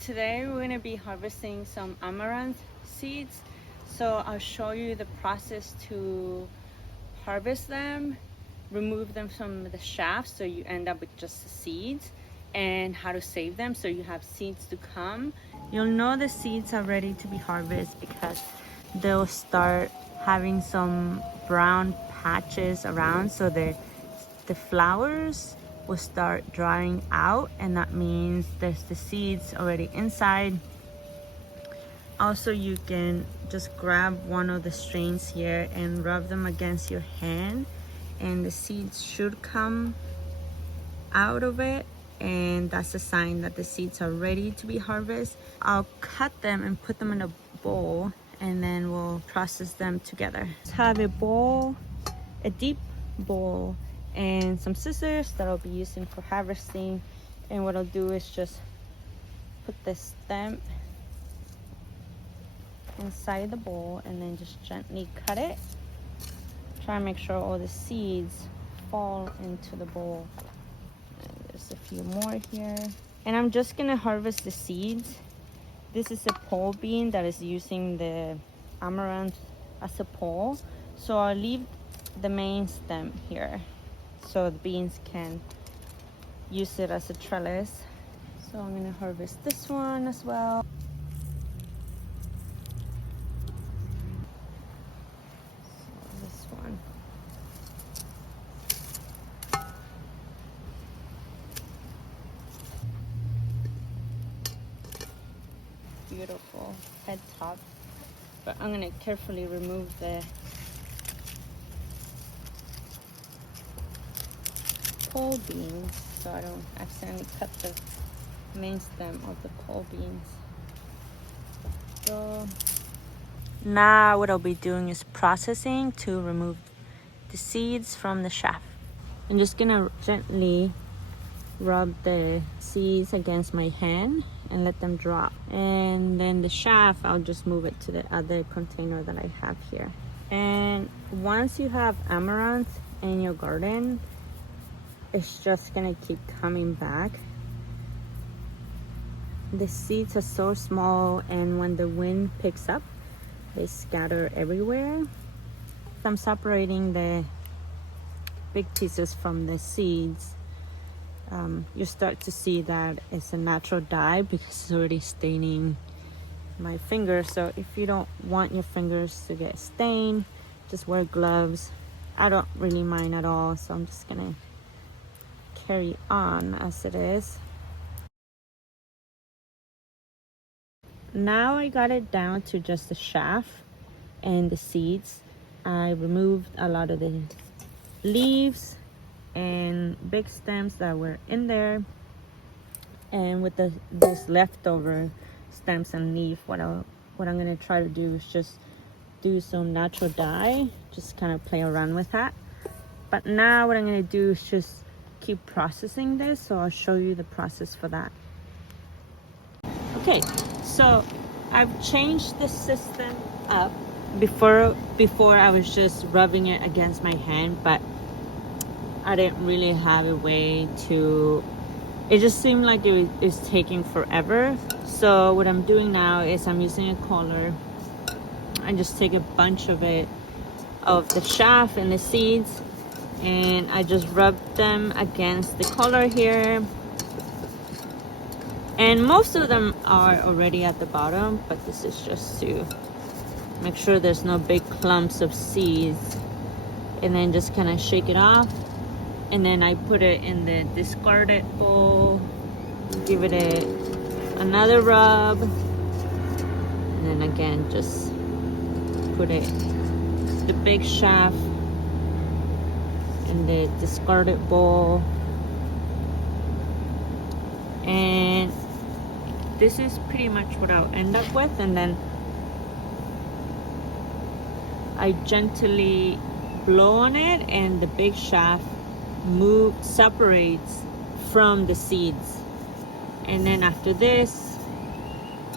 Today we're going to be harvesting some amaranth seeds. So I'll show you the process to harvest them, remove them from the shaft so you end up with just the seeds, and how to save them so you have seeds to come. You'll know the seeds are ready to be harvested because they'll start having some brown patches around, so the flowers will start drying out, and that means there's the seeds already inside. Also, you can just grab one of the strains here and rub them against your hand, and the seeds should come out of it, and that's a sign that the seeds are ready to be harvested. I'll cut them and put them in a bowl, and then we'll process them together. Let's have a bowl, a deep bowl, and some scissors that I'll be using for harvesting. And what I'll do is just put the stem inside the bowl and then just gently cut it. Try and make sure all the seeds fall into the bowl. And there's a few more here. And I'm just gonna harvest the seeds. This is a pole bean that is using the amaranth as a pole. So I'll leave the main stem here so the beans can use it as a trellis. So I'm gonna harvest this one as well. So this one. Beautiful head top. But I'm gonna carefully remove the pole beans so I don't accidentally cut the main stem of the pole beans. So now what I'll be doing is processing to remove the seeds from the shaft. I'm just gonna gently rub the seeds against my hand and let them drop, and then the shaft I'll just move it to the other container that I have here. And once you have amaranth in your garden, it's just gonna keep coming back. The seeds are so small, and when the wind picks up, they scatter everywhere. I'm separating the big pieces from the seeds. You start to see that it's a natural dye because it's already staining my fingers. So if you don't want your fingers to get stained, just wear gloves. I don't really mind at all, so I'm just gonna carry on as it is. Now I got it down to just the shaft and the seeds. I removed a lot of the leaves and big stems that were in there, and with those leftover stems and leaf, what I'm gonna try to do is just do some natural dye, just kind of play around with that. But now what I'm gonna do is just keep processing this, so I'll show you the process for that. Okay, so I've changed the system up. Before I was just rubbing it against my hand, but I didn't really have a way to, it just seemed like it was taking forever. So what I'm doing now is I'm using a collar. I just take a bunch of it, of the shaft and the seeds, and I just rub them against the collar here. And most of them are already at the bottom, but this is just to make sure there's no big clumps of seeds. And then just kind of shake it off. And then I put it in the discarded bowl, give it another rub. And then again, just put it, the big shaft in the discarded bowl. And this is pretty much what I'll end up with. And then I gently blow on it, and the big shaft separates from the seeds. And then after this,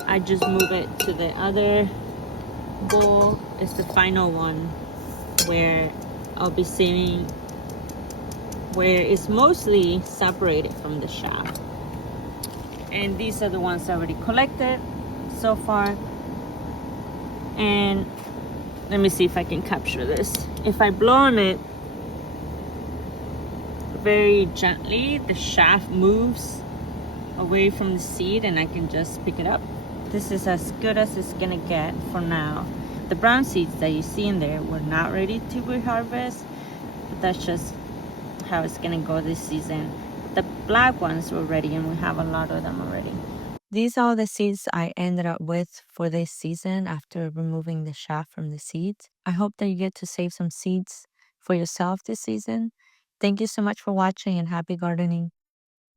I just move it to the other bowl. It's the final one where I'll be seeing where it's mostly separated from the shaft. And these are the ones already collected so far. And let me see if I can capture this. If I blow on it very gently, the shaft moves away from the seed and I can just pick it up. This is as good as it's gonna get for now. The brown seeds that you see in there were not ready to be harvested, but that's just how it's gonna go this season. The black ones were ready and we have a lot of them already. These are all the seeds I ended up with for this season after removing the shaft from the seeds. I hope that you get to save some seeds for yourself this season. Thank you so much for watching and happy gardening.